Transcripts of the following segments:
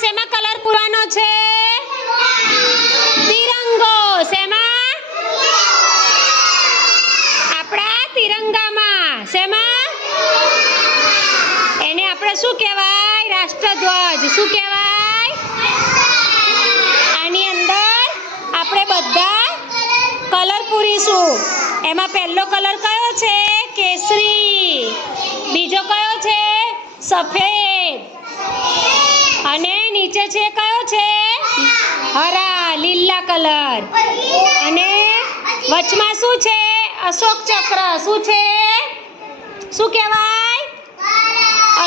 શેમાં? કલર પૂરવાનો છે? તિરંગો. શેમાં? આપણા તિરંગામાં. શેમાં? એને આપણે શું કહેવાય? રાષ્ટ્રધ્વજ. શું કહેવાય? આની અંદર આપણે બધા કલર પૂરીશું. એમાં પહેલો કલર કયો છે? કેસરી. બીજો કયો છે? સફેદ. નીચે છે, કયો છે? હરા, લીલા કલર. અને વચમાં શું છે? અશોક ચક્ર. શું છે? શું કહેવાય?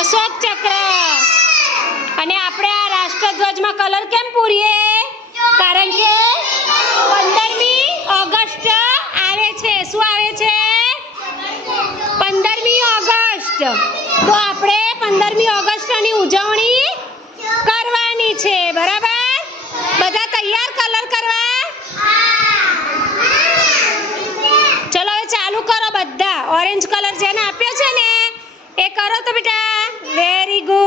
અશોક ચક્ર. અને આપણે આ રાષ્ટ્રધ્વજમાં કલર કેમ પૂરીએ? કારણ કે પંદરમી ઓગસ્ટ આવે છે. શું આવે છે? પંદરમી ઓગસ્ટ. તો આપણે પંદરમી ઓગસ્ટની ઉજવણી કરવાની છે બરાબર બધા તૈયાર કલર કરવા ચલો હવે ચાલુ કરો બધા ઓરેન્જ કલર જેને આપ્યો છે ને એ કરો તો બેટા. Very good